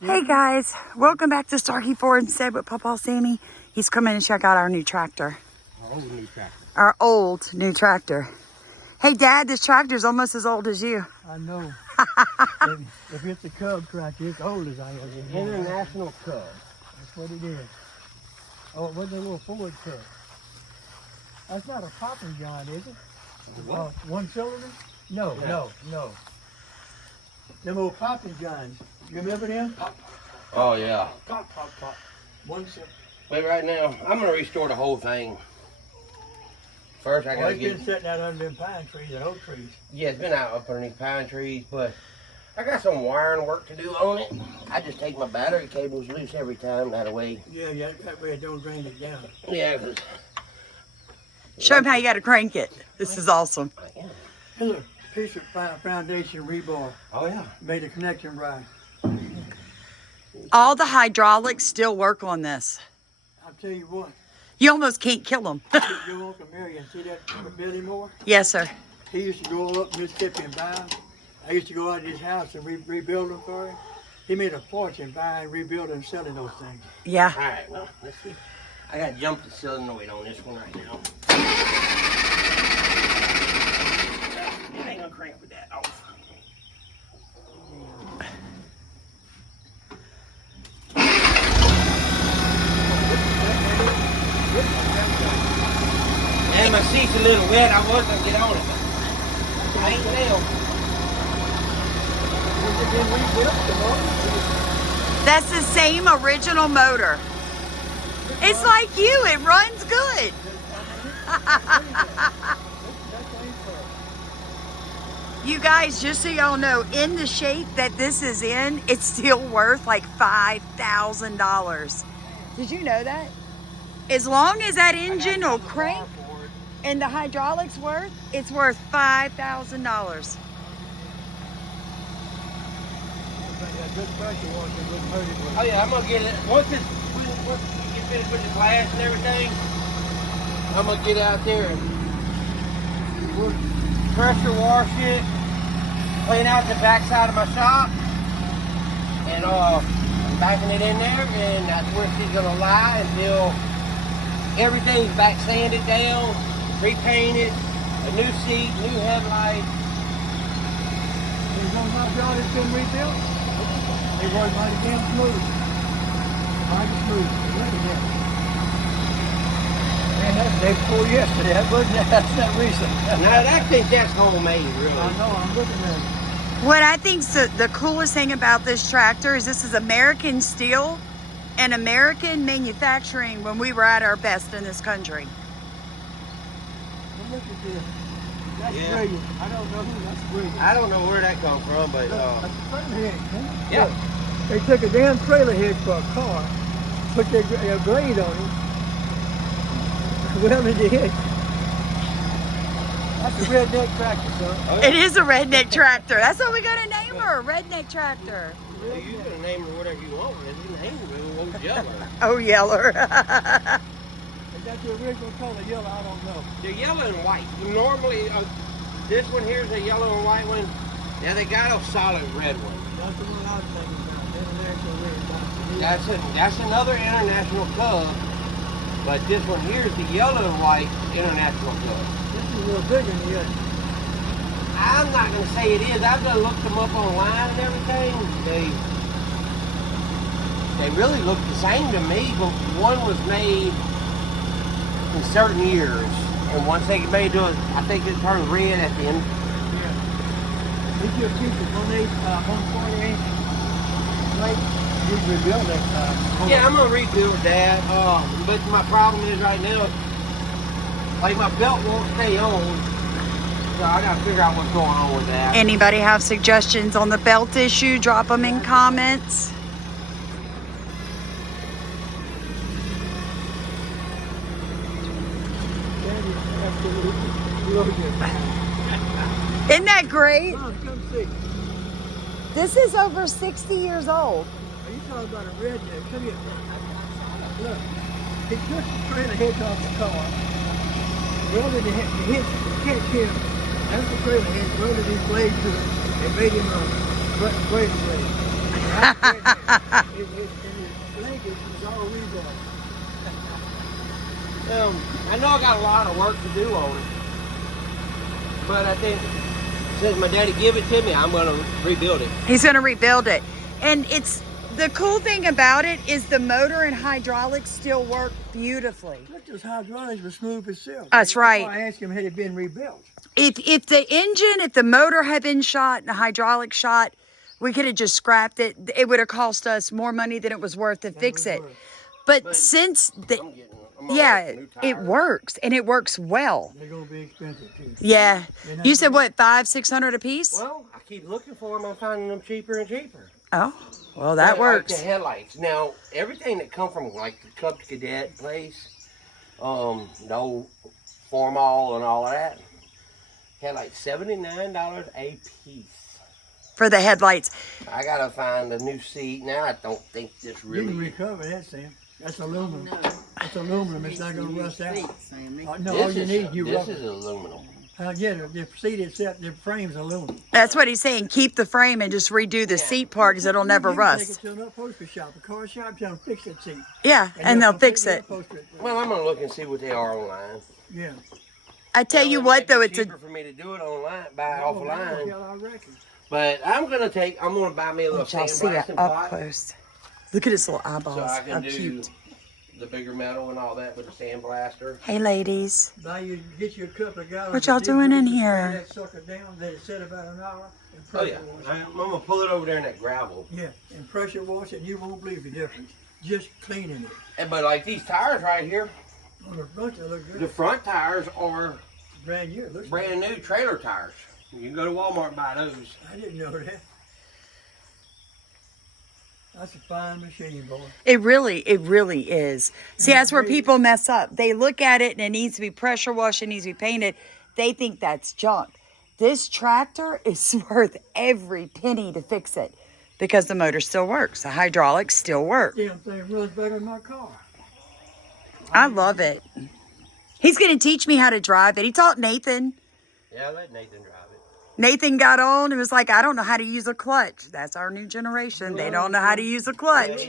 Hey guys, welcome back to Starkey Farmstead with Papa Sammy. He's coming to check out our new tractor. Our old new tractor. Our old new tractor. Hey Dad, this tractor's almost as old as you. I know. if it's a Cub tractor, it's old as I am. International Cub. That's what it is. Oh, it was a little Ford Cub. That's not a popping giant, is it? What? One cylinder? No. Them old popping giants. You remember them? Pop, Oh yeah. pop, pop, pop. One cylinder. But right now, I'm gonna restore the whole thing. First, I Well, gotta it's get. been sitting out under them pine trees and oak trees. Yeah, it's been out up underneath pine trees, but I got some wiring work to do on it. I just take my battery cables loose every time. That way. Yeah, that way it don't drain it down. Yeah, 'cause Show him how you gotta crank it. This is awesome. Here's a piece of foundation rebar. Oh yeah. Made the connection right. All the hydraulics still work on this. I'll tell you what. You almost can't kill them. Your Uncle Marion, see that Billy Moore? Yes, sir. He used to go all up Mississippi and buy them. I used to go out to his house and rebuild them for him. He made a fortune buying, rebuilding, and selling those things. Yeah. All right. Well, let's see. I got to jump the solenoid on this one right now. I ain't gonna crank with that off. And my seat's a little wet. I was gonna get on it, but I ain't now. That's the same original motor. It's like you, it runs good. You guys, just so y'all know, in the shape that this is in, it's still worth like $5,000. Did you know that? As long as that engine will crank and the hydraulics work, it's worth $5,000. Oh yeah, I'm gonna get it once you get finished with the glass and everything. I'm gonna get out there and pressure wash it, clean out the backside of my shop, and I'm backing it in there, and that's where she's gonna lie until everything's back sanded down, repainted, a new seat, new headlight. There's no hydraulic that's been rebuilt. They run mighty damn smooth. Mighty smooth. Look at that. Man, that's the day before yesterday. That wasn't, that's not recent. Now I think that's homemade, really. I know, I'm looking at it. What I think's the coolest thing about this tractor is this is American steel and American manufacturing when we were at our best in this country. Well, look at this. That's Yeah. brilliant. I don't know who, that's brilliant. I don't know where that come from, but That's a trailer head, man. yeah. Look, they took a damn trailer head for a car, put their blade on it, welded the head. That's a redneck tractor, son. Oh, It is a redneck tractor. That's what we gotta name her, a redneck tractor. You can name her whatever you want. You can name her Old Yeller. Oh, yeller. Is that the original color yellow? I don't know. They're yellow and white. Normally, this one here is a yellow and white one. Now they got a solid red one. That's the one I was thinking about. International red. That's another International Cub, but this one here is the yellow and white International Cub. This is a little bigger than the other. I'm not gonna say it is. I've done looked them up online and everything. They really look the same to me, but one was made in certain years, and once they made it, I think it turned red at the end. Yeah. These are pieces, 148 plate. You rebuild next time. Yeah, I'm gonna rebuild that. But my problem is right now, like my belt won't stay on, so I gotta figure out what's going on with that. Anybody have suggestions on the belt issue? Drop them in comments. That is absolutely brilliant. Isn't that great? Mom, come see. This is over 60 years old. Are you talking about a redneck? Come here. Look. He took the trailer heads off the car. Welded the heads, catch him. That's the trailer head. Welded his blade to it and made him a brake blade. Blankets is all rebuilt. I know I got a lot of work to do on it, but I think since my daddy gave it to me, I'm going to rebuild it. He's going to rebuild it. And it's the cool thing about it is the motor and hydraulics still work beautifully. Look, those hydraulics were smooth as silk. That's right. That's why I asked him had it been rebuilt. If the motor had been shot and the hydraulic shot, we could have just scrapped it. It would have cost us more money than it was worth to fix it. But since it works and it works well. They're gonna be expensive too. Yeah. You said what, $500-600 a piece? Well, I keep looking for them. I'm finding them cheaper and cheaper. Oh, well, that works. Like the headlights. Now, everything that come from like the Cub Cadet place, no Formal and all of that, had like $79 a piece. For the headlights. I gotta find a new seat. Now I don't think this You really. can recover that, Sam. That's aluminum. That's aluminum. It's not gonna rust out. No, all you need This rubber. is aluminum. Yeah, the seat itself, the frame's aluminum. That's what he's saying. Keep the frame and just redo the seat part because it'll never You can rust. take it to an upholstery shop, a car shop, tell them fix that seat. Yeah, and they'll fix it. Well, I'm gonna look and see what they are online. Yeah. I tell you what, though, it's cheaper for me to do it online, buy it offline. Yeah, I reckon. But I'm gonna buy me a little y'all see it sandblasting up pot, close. Look at his little so eyeballs. I How can do cute. the bigger metal and all that with a sandblaster. Hey, ladies. Get you a couple of gallons. What y'all doing in spray here? That sucker down, let it sit about an hour, and Oh pressure yeah, wash it. I'm gonna pull it over there in that gravel. Yeah, and pressure wash it, and you won't believe the difference. Just cleaning it. But like these tires right here, On the front, they look good. the front tires are Brand new. It looks brand new trailer tires. You can go to Walmart and buy those. I didn't know that. That's a fine machine, boy. It really is. See, that's where people mess up. They look at it and it needs to be pressure washed, it needs to be painted. They think that's junk. This tractor is worth every penny to fix it because the motor still works. The hydraulics still work. Damn thing runs better than my car. I love it. He's going to teach me how to drive it. He taught Nathan. Yeah, let Nathan drive it. Nathan got on and was like, I don't know how to use a clutch. That's our new generation. They don't know how to use a clutch.